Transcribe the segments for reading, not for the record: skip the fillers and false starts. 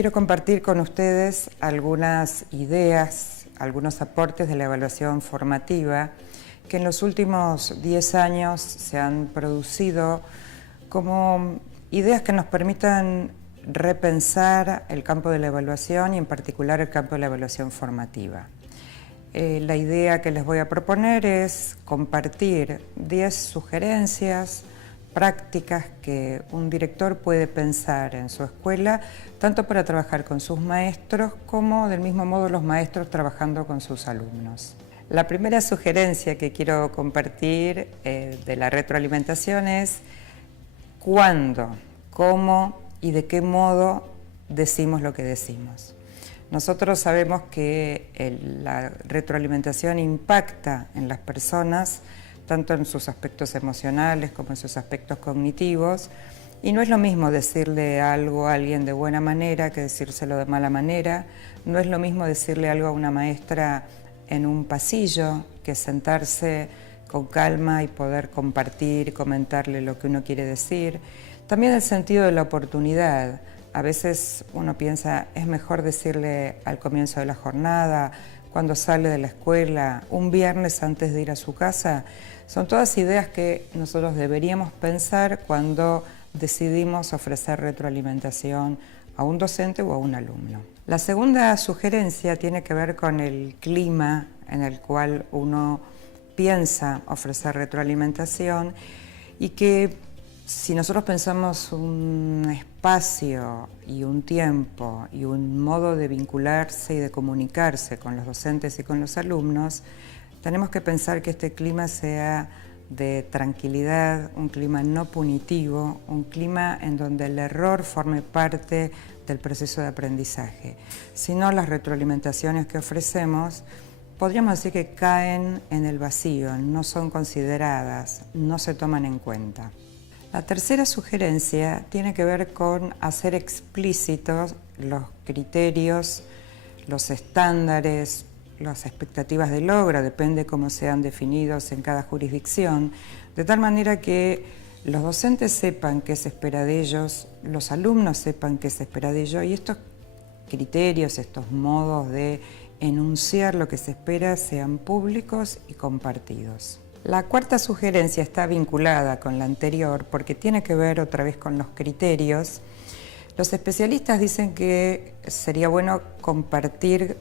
quiero compartir con ustedes algunas ideas, algunos aportes de la evaluación formativa que en los últimos 10 años se han producido como ideas que nos permitan repensar el campo de la evaluación y en particular el campo de la evaluación formativa. La idea que les voy a proponer es compartir 10 sugerencias prácticas que un director puede pensar en su escuela, tanto para trabajar con sus maestros como del mismo modo los maestros trabajando con sus alumnos. La primera sugerencia que quiero compartir de la retroalimentación es cuándo, cómo y de qué modo decimos lo que decimos. Nosotros sabemos que la retroalimentación impacta en las personas, tanto en sus aspectos emocionales como en sus aspectos cognitivos, y no es lo mismo decirle algo a alguien de buena manera que decírselo de mala manera, no es lo mismo decirle algo a una maestra en un pasillo que sentarse con calma y poder compartir y comentarle lo que uno quiere decir. También el sentido de la oportunidad. A veces uno piensa, es mejor decirle al comienzo de la jornada, cuando sale de la escuela, un viernes antes de ir a su casa. Son todas ideas que nosotros deberíamos pensar cuando decidimos ofrecer retroalimentación a un docente o a un alumno. La segunda sugerencia tiene que ver con el clima en el cual uno piensa ofrecer retroalimentación y que si nosotros pensamos un espacio y un tiempo y un modo de vincularse y de comunicarse con los docentes y con los alumnos, tenemos que pensar que este clima sea de tranquilidad, un clima no punitivo, un clima en donde el error forme parte del proceso de aprendizaje. Si no, las retroalimentaciones que ofrecemos podríamos decir que caen en el vacío, no son consideradas, no se toman en cuenta. La tercera sugerencia tiene que ver con hacer explícitos los criterios, los estándares, las expectativas de logro, depende cómo sean definidos en cada jurisdicción, de tal manera que los docentes sepan qué se espera de ellos, los alumnos sepan qué se espera de ellos y estos criterios, estos modos de enunciar lo que se espera sean públicos y compartidos. La cuarta sugerencia está vinculada con la anterior porque tiene que ver otra vez con los criterios. Los especialistas dicen que sería bueno compartir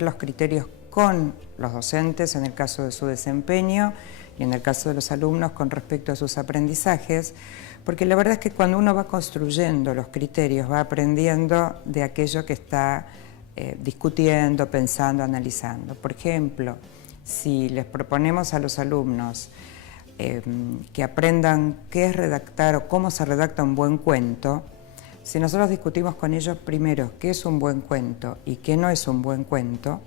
los criterios con los docentes en el caso de su desempeño y en el caso de los alumnos con respecto a sus aprendizajes, porque la verdad es que cuando uno va construyendo los criterios va aprendiendo de aquello que está discutiendo, pensando, analizando. Por ejemplo, si les proponemos a los alumnos que aprendan qué es redactar o cómo se redacta un buen cuento, si nosotros discutimos con ellos primero qué es un buen cuento y qué no es un buen cuento,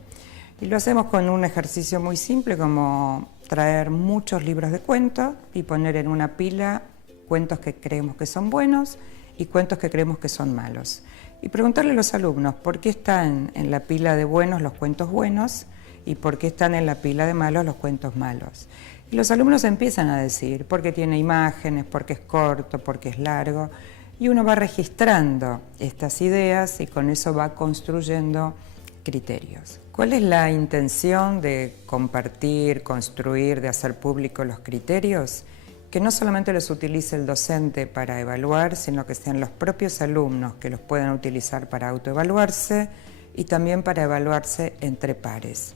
y lo hacemos con un ejercicio muy simple como traer muchos libros de cuentos y poner en una pila cuentos que creemos que son buenos y cuentos que creemos que son malos. Y preguntarle a los alumnos por qué están en la pila de buenos los cuentos buenos y por qué están en la pila de malos los cuentos malos. Y los alumnos empiezan a decir porque tiene imágenes, porque es corto, porque es largo, y uno va registrando estas ideas y con eso va construyendo criterios. ¿Cuál es la intención de compartir, construir, de hacer público los criterios? Que no solamente los utilice el docente para evaluar, sino que sean los propios alumnos que los puedan utilizar para autoevaluarse y también para evaluarse entre pares.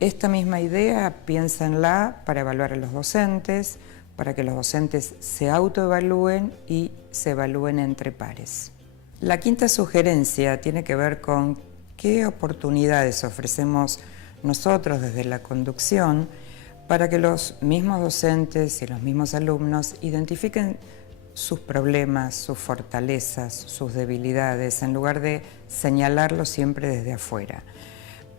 Esta misma idea piénsenla para evaluar a los docentes, para que los docentes se autoevalúen y se evalúen entre pares. La quinta sugerencia tiene que ver con qué oportunidades ofrecemos nosotros desde la conducción para que los mismos docentes y los mismos alumnos identifiquen sus problemas, sus fortalezas, sus debilidades, en lugar de señalarlos siempre desde afuera.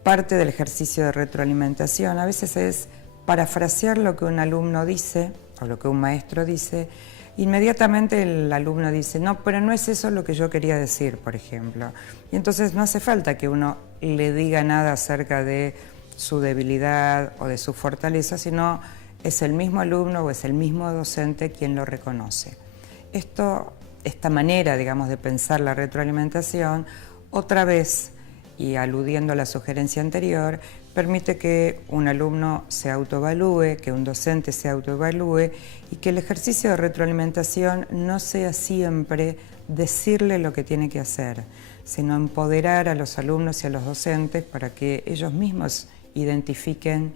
Parte del ejercicio de retroalimentación a veces es parafrasear lo que un alumno dice o lo que un maestro dice. Inmediatamente el alumno dice, no, pero no es eso lo que yo quería decir, por ejemplo. Y entonces no hace falta que uno le diga nada acerca de su debilidad o de su fortaleza, sino es el mismo alumno o es el mismo docente quien lo reconoce. Esto esta manera, digamos, de pensar la retroalimentación, otra vez, y aludiendo a la sugerencia anterior, permite que un alumno se autoevalúe, que un docente se autoevalúe y que el ejercicio de retroalimentación no sea siempre decirle lo que tiene que hacer, sino empoderar a los alumnos y a los docentes para que ellos mismos identifiquen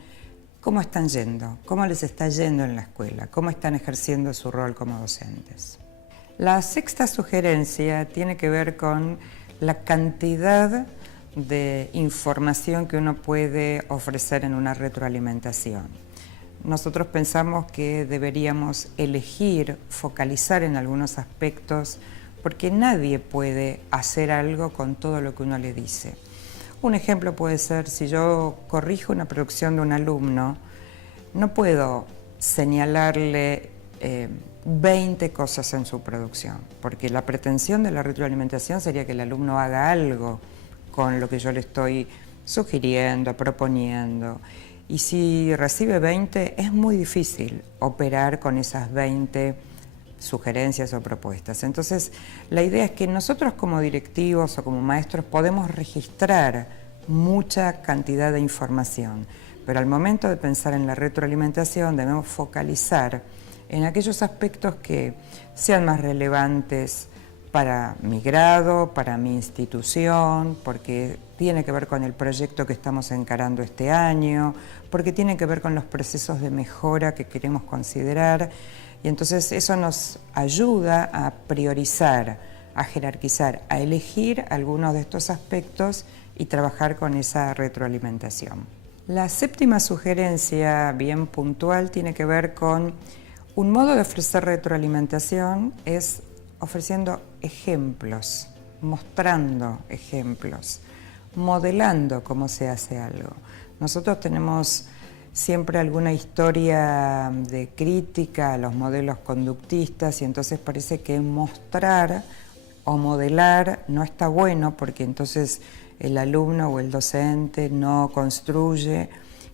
cómo están yendo, cómo les está yendo en la escuela, cómo están ejerciendo su rol como docentes. La sexta sugerencia tiene que ver con la cantidad de información que uno puede ofrecer en una retroalimentación. Nosotros pensamos que deberíamos elegir, focalizar en algunos aspectos, porque nadie puede hacer algo con todo lo que uno le dice. Un ejemplo puede ser, si yo corrijo una producción de un alumno, no puedo señalarle 20 cosas en su producción, porque la pretensión de la retroalimentación sería que el alumno haga algo con lo que yo le estoy sugiriendo, proponiendo. Y si recibe 20, es muy difícil operar con esas 20 sugerencias o propuestas. Entonces, la idea es que nosotros como directivos o como maestros podemos registrar mucha cantidad de información, pero al momento de pensar en la retroalimentación debemos focalizar en aquellos aspectos que sean más relevantes para mi grado, para mi institución, porque tiene que ver con el proyecto que estamos encarando este año, porque tiene que ver con los procesos de mejora que queremos considerar, y entonces eso nos ayuda a priorizar, a jerarquizar, a elegir algunos de estos aspectos y trabajar con esa retroalimentación. La séptima sugerencia, bien puntual, tiene que ver con un modo de ofrecer retroalimentación es ofreciendo ejemplos, mostrando ejemplos, modelando cómo se hace algo. Nosotros tenemos siempre alguna historia de crítica a los modelos conductistas y entonces parece que mostrar o modelar no está bueno porque entonces el alumno o el docente no construye.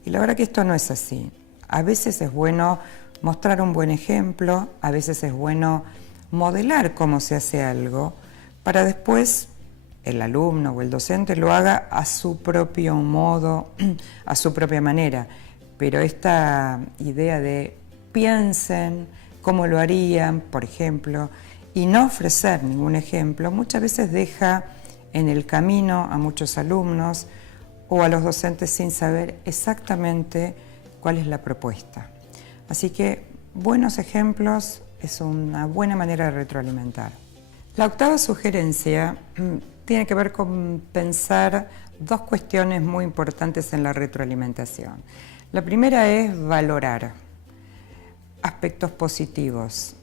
Y la verdad que esto no es así. A veces es bueno mostrar un buen ejemplo, a veces es bueno modelar cómo se hace algo, para después el alumno o el docente lo haga a su propio modo, a su propia manera. Pero esta idea de piensen cómo lo harían, por ejemplo, y no ofrecer ningún ejemplo, muchas veces deja en el camino a muchos alumnos o a los docentes sin saber exactamente cuál es la propuesta. Así que buenos ejemplos es una buena manera de retroalimentar. La octava sugerencia tiene que ver con pensar dos cuestiones muy importantes en la retroalimentación. La primera es valorar aspectos positivos.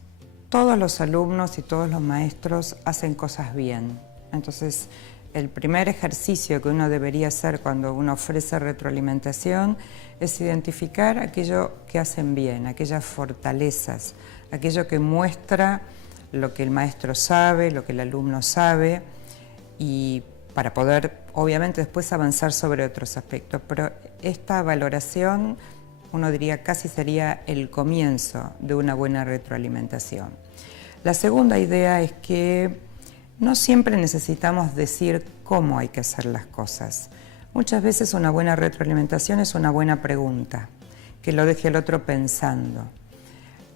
Todos los alumnos y todos los maestros hacen cosas bien. Entonces, el primer ejercicio que uno debería hacer cuando uno ofrece retroalimentación es identificar aquello que hacen bien, aquellas fortalezas, aquello que muestra lo que el maestro sabe, lo que el alumno sabe, y para poder, obviamente, después avanzar sobre otros aspectos. Pero esta valoración, uno diría, casi sería el comienzo de una buena retroalimentación. La segunda idea es que no siempre necesitamos decir cómo hay que hacer las cosas. Muchas veces una buena retroalimentación es una buena pregunta, que lo deje al otro pensando.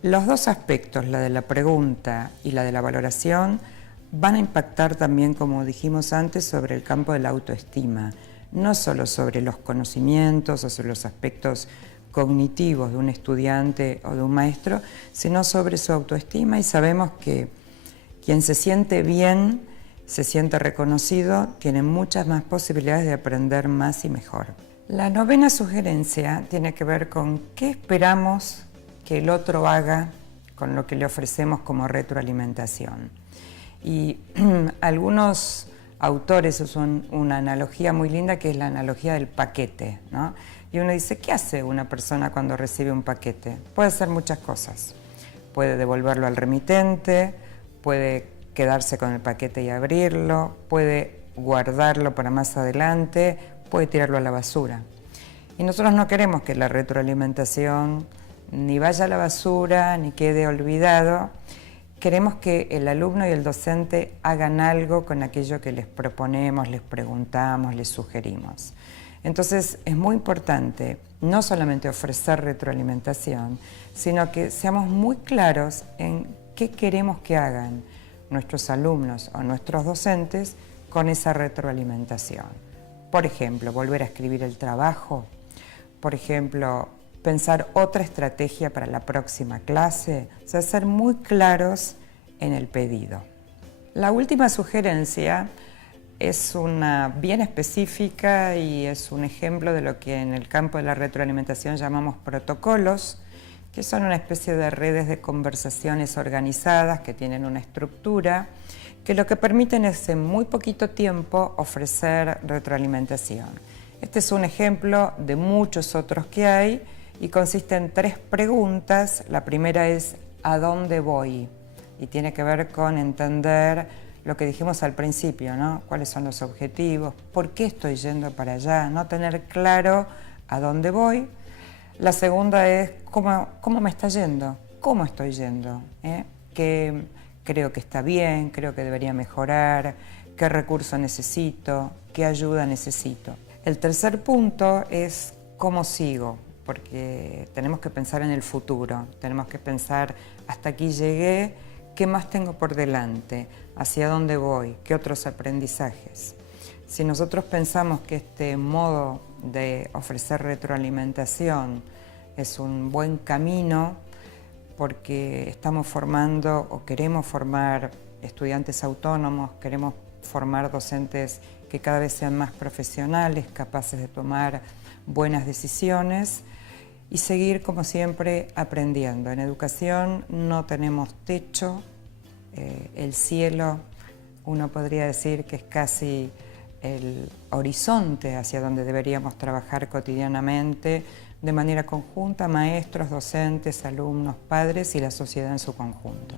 Los dos aspectos, la de la pregunta y la de la valoración, van a impactar también, como dijimos antes, sobre el campo de la autoestima, no solo sobre los conocimientos o sobre los aspectos cognitivos de un estudiante o de un maestro, sino sobre su autoestima, y sabemos que quien se siente bien, se siente reconocido, tiene muchas más posibilidades de aprender más y mejor. La novena sugerencia tiene que ver con qué esperamos que el otro haga con lo que le ofrecemos como retroalimentación. Y algunos autores usan una analogía muy linda que es la analogía del paquete, ¿no? Y uno dice, ¿qué hace una persona cuando recibe un paquete? Puede hacer muchas cosas. Puede devolverlo al remitente, puede quedarse con el paquete y abrirlo, puede guardarlo para más adelante, puede tirarlo a la basura. Y nosotros no queremos que la retroalimentación ni vaya a la basura, ni quede olvidado. queremos que el alumno y el docente hagan algo con aquello que les proponemos, les preguntamos, les sugerimos. Entonces es muy importante no solamente ofrecer retroalimentación, sino que seamos muy claros en qué queremos que hagan nuestros alumnos o nuestros docentes con esa retroalimentación. Por ejemplo, volver a escribir el trabajo, por ejemplo, pensar otra estrategia para la próxima clase, o sea, ser muy claros en el pedido. La última sugerencia es una bien específica y es un ejemplo de lo que en el campo de la retroalimentación llamamos protocolos, que son una especie de redes de conversaciones organizadas que tienen una estructura, que lo que permiten es en muy poquito tiempo ofrecer retroalimentación. Este es un ejemplo de muchos otros que hay y consiste en 3 preguntas. La primera es ¿a dónde voy? Y tiene que ver con entender lo que dijimos al principio, ¿no? ¿Cuáles son los objetivos? ¿Por qué estoy yendo para allá? No tener claro a dónde voy. La segunda es ¿cómo me está yendo? ¿Cómo estoy yendo? ¿Qué creo que está bien? ¿Creo que debería mejorar? ¿Qué recurso necesito? ¿Qué ayuda necesito? El tercer punto es ¿cómo sigo? Porque tenemos que pensar en el futuro, tenemos que pensar hasta aquí llegué, ¿qué más tengo por delante? ¿Hacia dónde voy? ¿Qué otros aprendizajes? Si nosotros pensamos que este modo de ofrecer retroalimentación es un buen camino porque estamos formando o queremos formar estudiantes autónomos, queremos formar docentes que cada vez sean más profesionales, capaces de tomar buenas decisiones y seguir, como siempre, aprendiendo. En educación no tenemos techo, el cielo, uno podría decir que es casi el horizonte hacia donde deberíamos trabajar cotidianamente, de manera conjunta, maestros, docentes, alumnos, padres y la sociedad en su conjunto.